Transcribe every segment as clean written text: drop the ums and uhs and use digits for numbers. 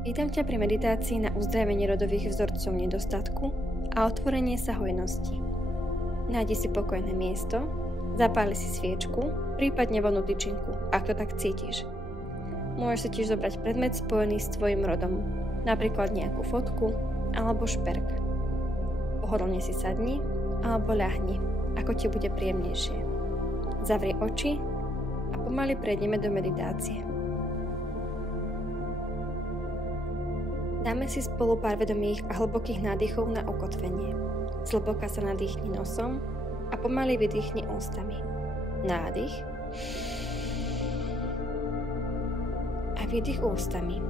Vítam ťa pri meditácii na uzdravenie rodových vzorcov nedostatku a otvorenie sa hojnosti. Nájdi si pokojné miesto, zapáli si sviečku, prípadne vonú tyčinku, ak to tak cítiš. Môžeš si tiež zobrať predmet spojený s tvojim rodom, napríklad nejakú fotku alebo šperk. Pohodlne si sadni alebo ľahni, ako ti bude príjemnejšie. Zavri oči a pomaly prejdeme do meditácie. Dáme si spolu pár vedomých a hlbokých nádychov na ukotvenie. Zhlboka sa nadýchni nosom a pomaly vydýchni ústami. Nádych a vydých ústami.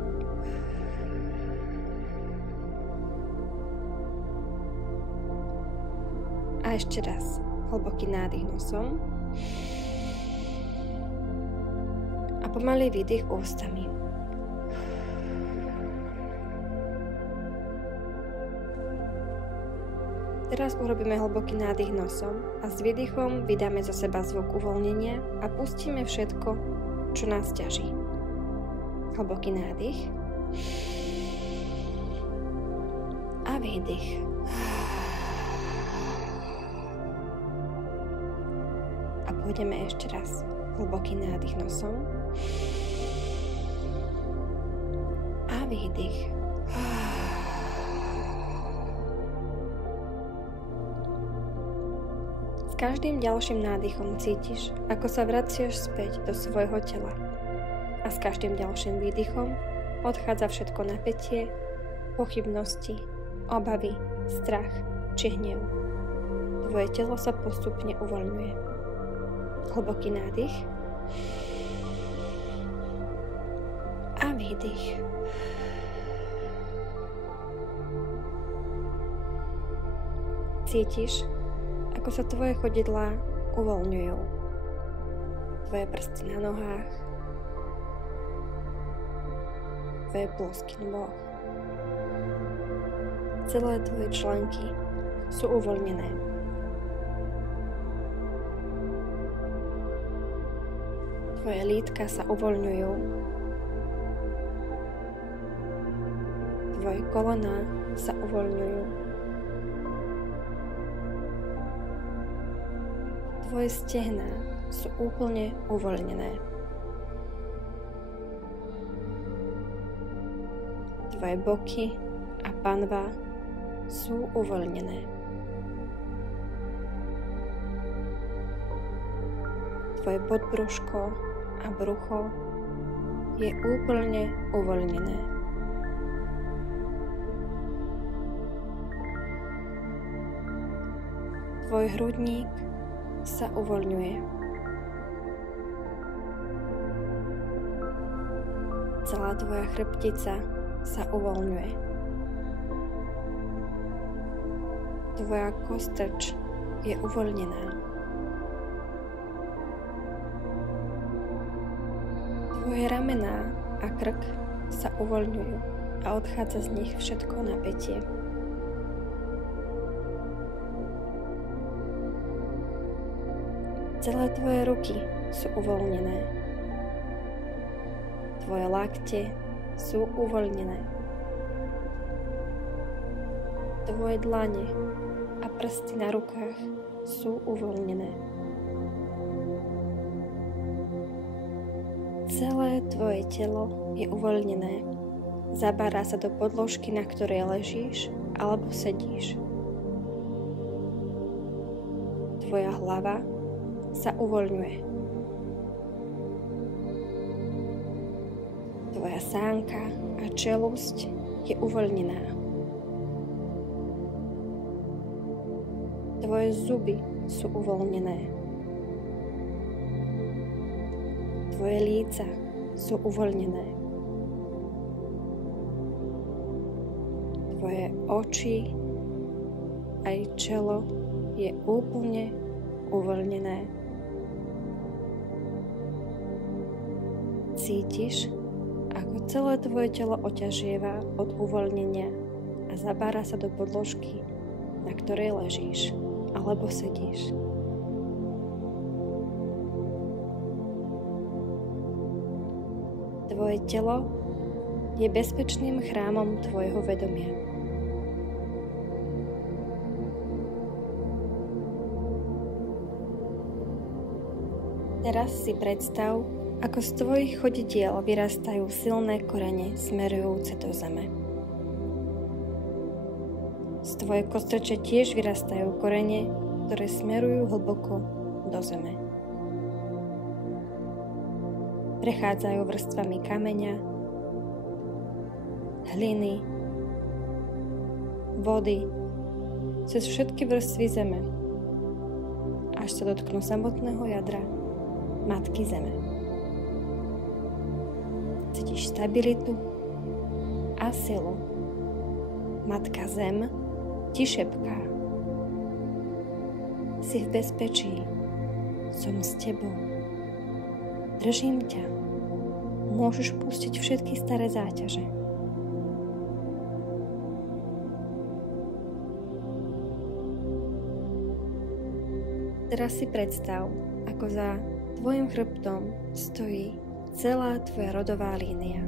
A ešte raz. Hlboký nádych nosom a pomaly vydých ústami. Teraz urobíme hlboký nádych nosom a s výdychom vydáme zo seba zvuk uvoľnenia a pustíme všetko, čo nás ťaží. Hlboký nádych a výdych. A pôjdeme ešte raz. Hlboký nádych nosom a výdych. Každým ďalším nádychom cítiš, ako sa vraciaš späť do svojho tela. A s každým ďalším výdychom odchádza všetko napätie, pochybnosti, obavy, strach či hnev. Tvoje telo sa postupne uvoľňuje. Hlboký nádych a výdych. Cítiš, ako sa tvoje chodidlá uvoľňujú. Tvoje prsty na nohách, tvoje plosky nôh. Celé tvoje členky sú uvoľnené. Tvoje lítka sa uvoľňujú. Tvoje kolená sa uvoľňujú. Tvoje stehná sú úplne uvoľnené. Tvoje boky a panva sú uvoľnené. Tvoje podbrúško a brucho je úplne uvoľnené. Tvoj hrudník sa uvoľňuje. Celá tvoja chrbtica sa uvoľňuje. Tvoja kostrč je uvoľnená. Tvoje ramená a krk sa uvoľňujú a odchádza z nich všetko napätie. Celé tvoje ruky sú uvoľnené. Tvoje lakte sú uvoľnené. Tvoje dlane a prsty na rukách sú uvoľnené. Celé tvoje telo je uvoľnené. Zabára sa do podložky, na ktorej ležíš alebo sedíš. Tvoja hlava sa uvoľňuje. Tvoja sánka a čelusť je uvoľnená. Tvoje zuby sú uvoľnené. Tvoje líca sú uvoľnené. Tvoje oči aj čelo je úplne uvoľnené. Cítiš, ako celé tvoje telo oťažieva od uvoľnenia a zabára sa do podložky, na ktorej ležíš alebo sedíš. Tvoje telo je bezpečným chrámom tvojho vedomia. Teraz si predstav, ako z tvojich chodidiel vyrastajú silné korene smerujúce do zeme. Z tvojej kostreče tiež vyrastajú korene, ktoré smerujú hlboko do zeme. Prechádzajú vrstvami kameňa, hliny, vody, cez všetky vrstvy zeme, až sa dotknú samotného jadra Matky Zeme. Cítiš stabilitu a silu. Matka Zem ti šepká: si v bezpečí, som s tebou, držím ťa, môžeš pustiť všetky staré záťaže. Teraz si predstav, ako za tvojim chrbtom stojí celá tvoja rodová línia.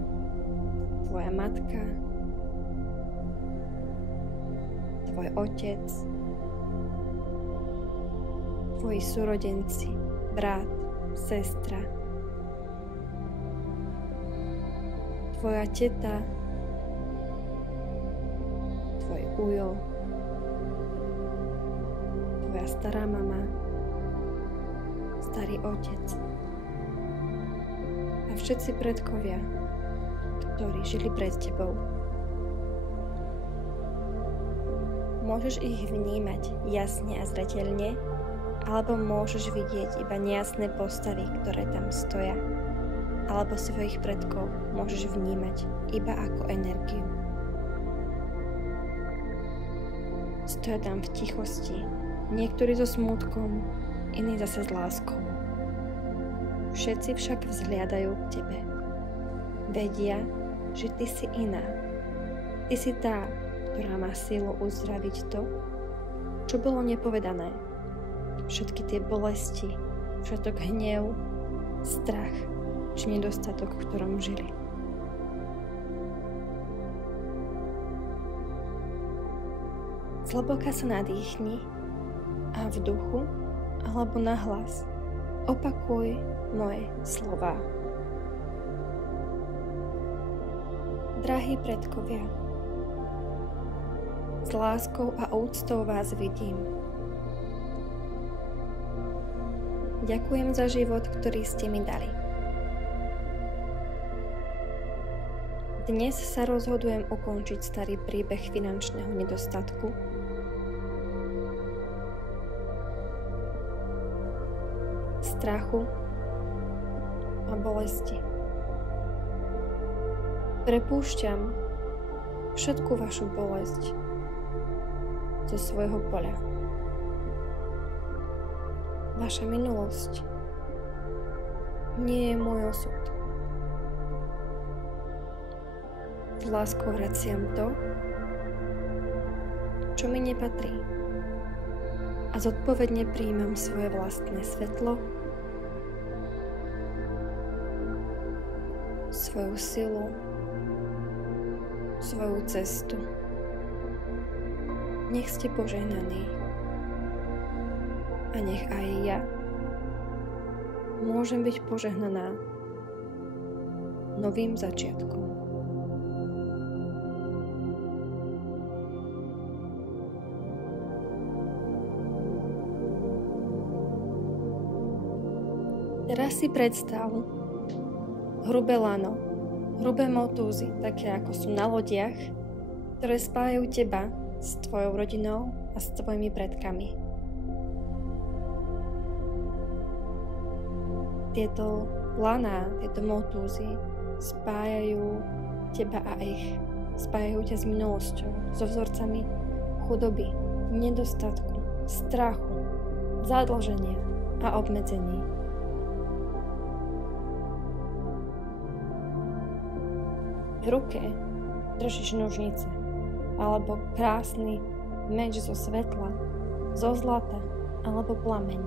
Tvoja matka, tvoj otec, tvoji súrodenci, brat, sestra, tvoja teta, tvoj ujo, tvoja stará mama, starý otec a všetci predkovia, ktorí žili pred tebou. Môžeš ich vnímať jasne a zreteľne, alebo môžeš vidieť iba nejasné postavy, ktoré tam stoja, alebo svojich predkov môžeš vnímať iba ako energiu. Stoja tam v tichosti, niektorí so smútkom, iní zase s láskou. Všetci však vzhliadajú k tebe. Vedia, že ty si iná. Ty si tá, ktorá má silu uzdraviť to, čo bolo nepovedané. Všetky tie bolesti, všetok hnev, strach či nedostatok, v ktorom žili. Zhlboka sa nadýchni a v duchu alebo nahlas opakuj moje slová. Drahí predkovia, s láskou a úctou vás vidím. Ďakujem za život, ktorý ste mi dali. Dnes sa rozhodujem ukončiť starý príbeh finančného nedostatku, strachu a bolesti. Prepúšťam všetku vašu bolesť zo svojho poľa. Vaša minulosť nie je môj osud. S láskou vraciam to, čo mi nepatrí, a zodpovedne prijímam svoje vlastné svetlo, svoju silu, svoju cestu. Nech ste požehnaní a nech aj ja môžem byť požehnaná novým začiatkom. Teraz si predstav hrubé lano, hrubé motúzy, také ako sú na lodiach, ktoré spájajú teba s tvojou rodinou a s tvojimi predkami. Tieto laná, tieto motúzy spájajú teba a spájajú ťa s minulosťou, so vzorcami chudoby, nedostatku, strachu, zadlženia a obmedzení. V ruke držíš nožnice alebo krásny meč zo svetla, zo zlata alebo plameň.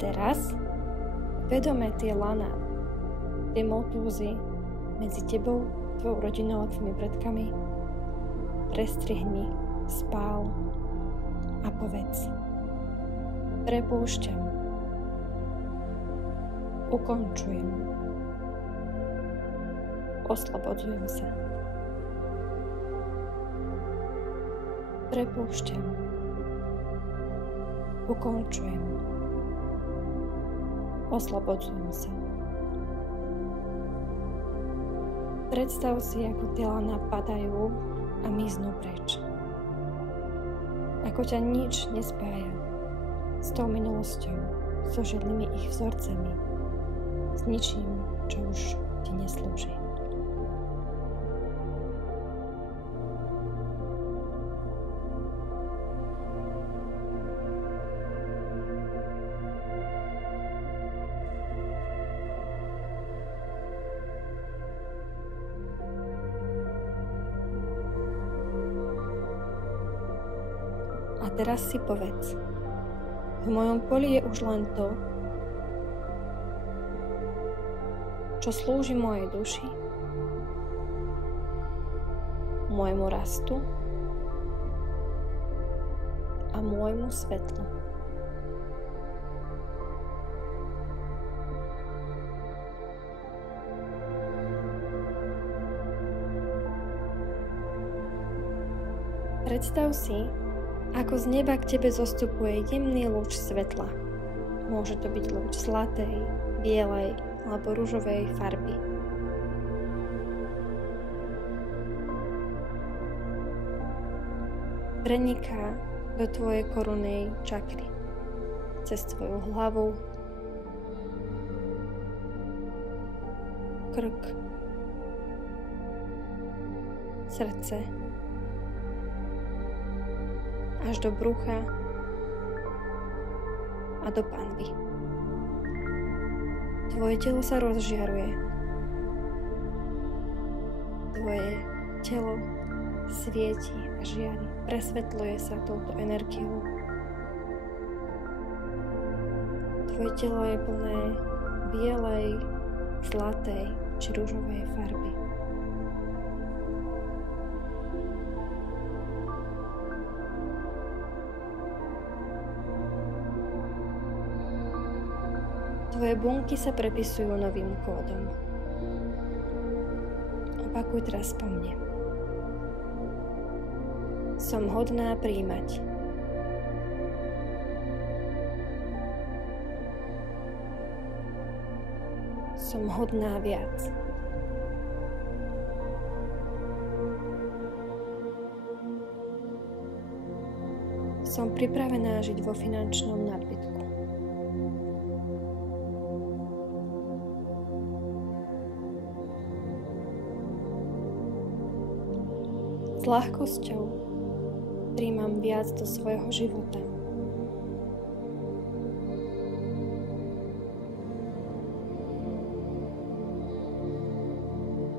Teraz vedomé tie lana, tie motúzy medzi tebou, tvojou rodinou a tvojimi predkami prestrihni, spál a povedz: prepúšťam, ukončujem, oslobodzujem sa. Prepúšťam, ukončujem, oslobodzujem sa. Predstav si, ako tela napadajú a miznú preč. Ako ťa nič nespája s tou minulosťou, so žiadnymi ich vzorcami, s ničím, čo už ti neslúži. A teraz si povedz: v mojom poli je už len to, čo slúži mojej duši, môjmu rastu a môjmu svetlu. Predstav si, ako z neba k tebe zostupuje jemný lúč svetla. Môže to byť lúč zlatej, bielej alebo ružovej farby. Preniká do tvojej korunnej čakry, cez tvoju hlavu, krk, srdce, až do brucha a do panvy. Tvoje telo sa rozžiaruje. Tvoje telo svieti a žiari. Presvetľuje sa touto energiou. Tvoje telo je plné bielej, zlatej či ružovej farby. Tvoje bunky sa prepisujú novým kódom. Opakuj teraz po mne. Som hodná prijímať. Som hodná viac. Som pripravená žiť vo finančnom nadbytku. S ľahkosťou príjmam viac do svojho života.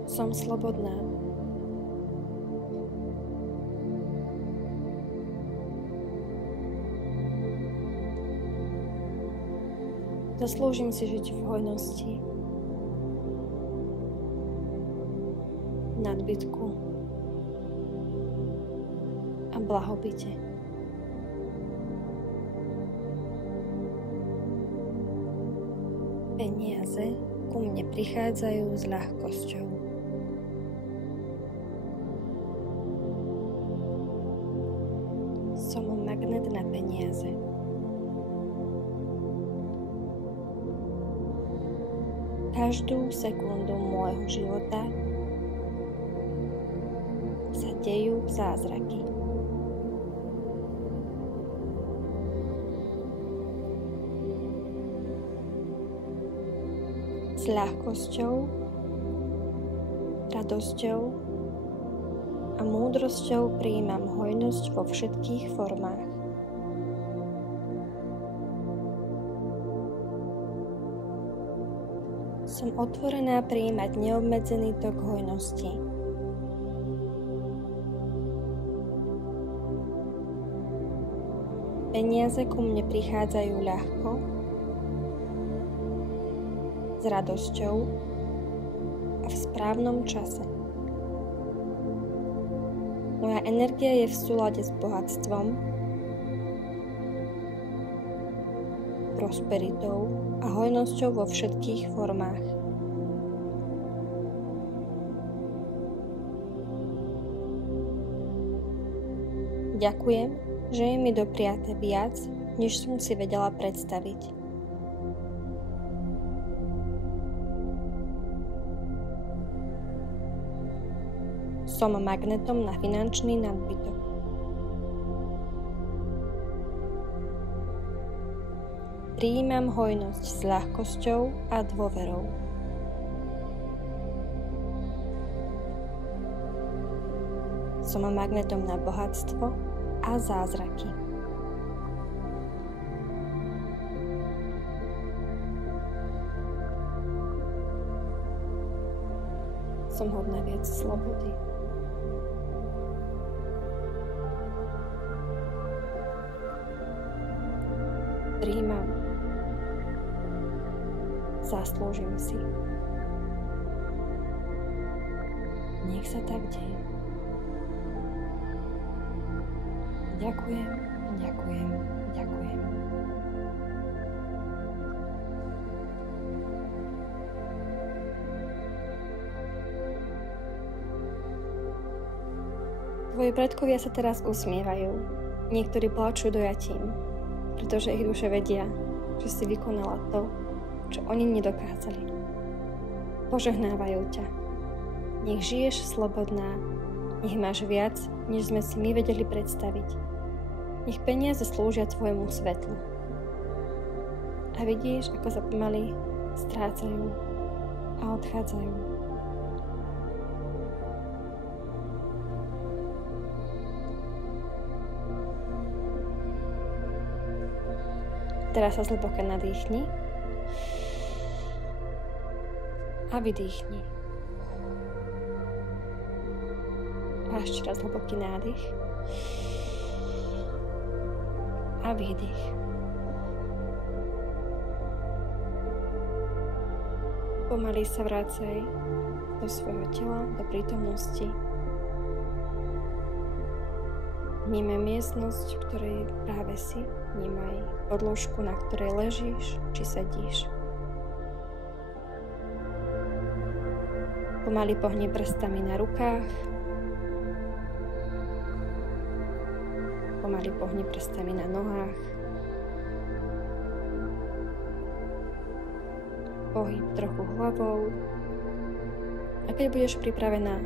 Som slobodná. Zaslúžim si žiť v hojnosti, nadbytku a blahobite. Peniaze ku mne prichádzajú s ľahkosťou. Som magnet na peniaze. Každú sekundu môjho života sa dejú zázraky. S ľahkosťou, radosťou a múdrosťou prijímam hojnosť vo všetkých formách. Som otvorená prijímať neobmedzený tok hojnosti. Peniaze ku mne prichádzajú ľahko s radosťou a v správnom čase. Moja energia je v súlade s bohatstvom, prosperitou a hojnosťou vo všetkých formách. Ďakujem, že je mi dopriaté viac, než som si vedela predstaviť. Som magnetom na finančný nadbytok. Prijímam hojnosť s ľahkosťou a dôverou. Som magnetom na bohatstvo a zázraky. Som hodná viac slobody. Prijímam. Zaslúžim si. Nech sa tak deje. Ďakujem, ďakujem, ďakujem. Tvoji predkovia sa teraz usmievajú. Niektorí plačú dojatím, pretože ich duše vedia, že si vykonala to, čo oni nedokázali. Požehnávajú ťa. Nech žiješ slobodná, nech máš viac, než sme si my vedeli predstaviť. Nech peniaze slúžia tvojmu svetlu. A vidíš, ako sa pomaly strácajú a odchádzajú. Teraz sa zhlboka nadýchni a vydýchni. A ešte raz hlboký nádych a výdych. Pomaly sa vracaj do svojho tela, do prítomnosti. Vnímaj miestnosť, v ktorej práve si. Vnímaj podložku, na ktorej ležíš, či sedíš. Pomaly pohni prstami na rukách. Pomaly pohni prstami na nohách. Pohyb trochu hlavou. A keď budeš pripravená,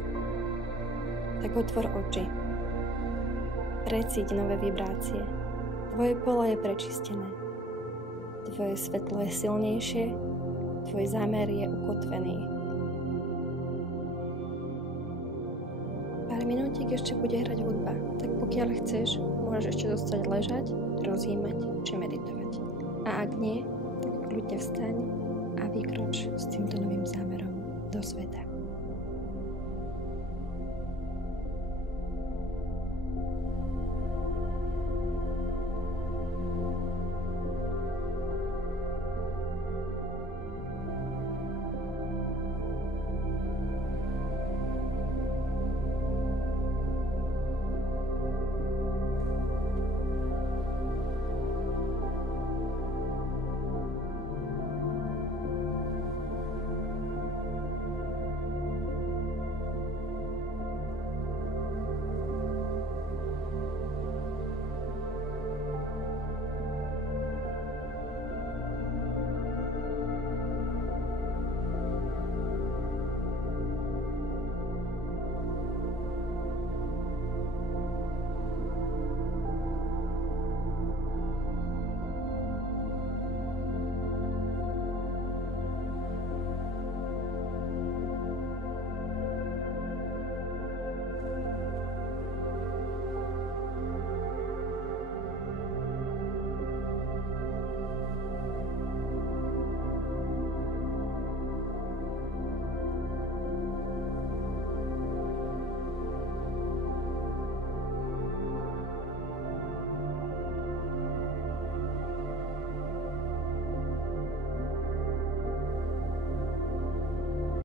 tak otvor oči. Precíť nové vibrácie. Tvoje pole je prečistené. Tvoje svetlo je silnejšie. Tvoj zámer je ukotvený. Pár minútiek ešte bude hrať hudba, tak pokiaľ chceš, môžeš ešte zostať ležať, rozjímať či meditovať. A ak nie, tak kľudne vstaň a vykroč s týmto novým zámerom do sveta.